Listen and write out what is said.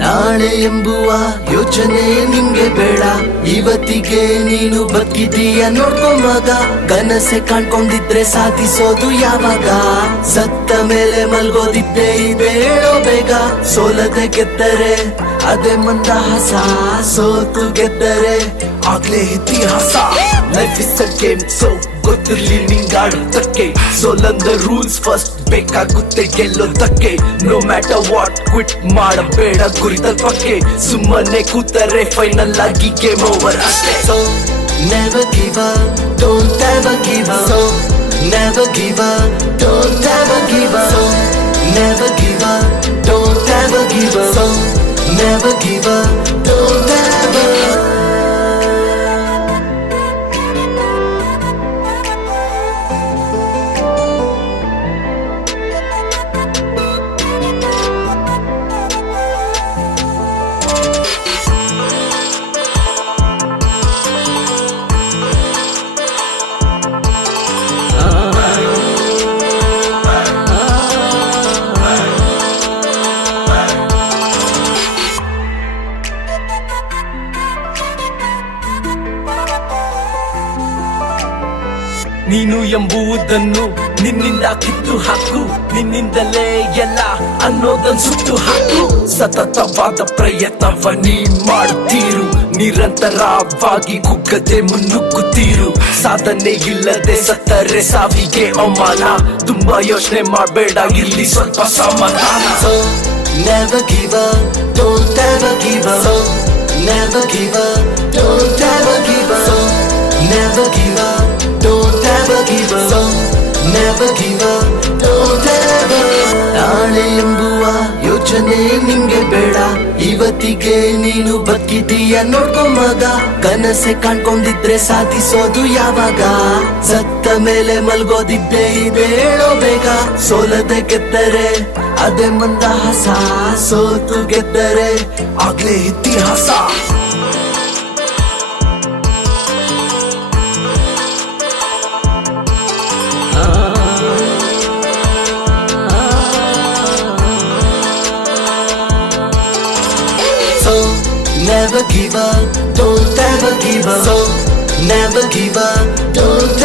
ನಾಳೆ ಎಂಬುವ ಯೋಚನೆ ನಿಂಗೆ ಬೇಡ, ಇವತ್ತಿಗೆ ನೀನು ಬದುಕಿದೀಯ ನೋಡ್ಕೊ ಮಗ. ಕನಸೆ ಕಾಣ್ಕೊಂಡಿದ್ರೆ ಸಾಧಿಸೋದು ಯಾವಾಗ, ಸತ್ತ ಮೇಲೆ ಮಲ್ಗೋದಿದ್ದೆ ಇದೆ ಹೇಳೋ ಬೇಗ. ಸೋಲದೆ ಗೆದ್ದರೆ ಅದೇ ಮಂದಹಾಸ, ಸೋತು ಗೆದ್ದರೆ ಆಗ್ಲೇ ಇತಿಹಾಸ. Life is a game, so ಗೊತ್ತಿರ್ಲಿ ನಿಂಗಾಡೋದಕ್ಕೆ. ಸೋಲಂದ ರೂಲ್ಸ್ ಫಸ್ಟ್ ಬೇಕಾಗುತ್ತೆ ಗೆಲ್ಲೋದಕ್ಕೆ. ನೋ ಮ್ಯಾಟರ್ ವಾಟ್ ಕ್ವಿಟ್ ಮಾಡಬೇಡ ಗುರಿ ತಲುಪಕ್ಕೆ. ಸುಮ್ಮನೆ ಕೂತರೆ ಫೈನಲ್ ಆಗಿ ಗೇಮ್ ಓವರ್ ಅಷ್ಟೇ. So never give up, don't ever give up. So never give up, don't ever give up. So never give up, don't ever give up. So never give up, don't ever. ನೀನು ಎಂಬುವುದನ್ನು ನಿನ್ನಿಂದ ಕಿತ್ತು ಹಾಕು, ನಿನ್ನಿಂದಲೇ ಎಲ್ಲ ಅನ್ನೋದನ್ ಸುಟ್ಟು ಹಾಕು. ಸತತವಾದ ಪ್ರಯತ್ನವ ನೀ ಮಾಡುತ್ತೀರು, ನಿರಂತರವಾಗಿ ಕುಗ್ಗದೆ ಮುನ್ನುಗ್ಗುತ್ತೀರು. ಸಾಧನೆ ಇಲ್ಲದೆ ಸತ್ತರೆ ಸಾವಿಗೆ ಅವಮಾನ, ತುಂಬಾ ಯೋಚನೆ ಮಾಡಬೇಡ ಇಲ್ಲಿ ಸ್ವಲ್ಪ ಸಮಾಧಾನ. So never give up, don't ever give up. So never give up, don't ever give up. So never give up, don't ever give up. So never give up, don't ever. ನಾಳೆ ಎಂಬುವ ಯೋಚನೆ ನಿಂಗೆ ಬೇಡ, ಇವತ್ತಿಗೆ ನೀನು ಬದುಕಿದೀಯ ನೋಡ್ಕೊ ಮಗ. ಕನಸೆ ಕಾಣ್ಕೊಂಡಿದ್ರೆ ಸಾಧಿಸೋದು ಯಾವಾಗ, ಸತ್ತ ಮೇಲೆ ಮಲ್ಗೋದಿದ್ದೆ ಇದೆ ಹೇಳೋ ಬೇಗ. ಸೋಲದೆ ಗೆದ್ದರೆ ಅದೇ ಮಂದಹಾಸ, ಸೋತು ಗೆದ್ದರೆ ಆಗ್ಲೇ ಇತಿಹಾಸ. So never give up, don't ever give up. So never give up, don't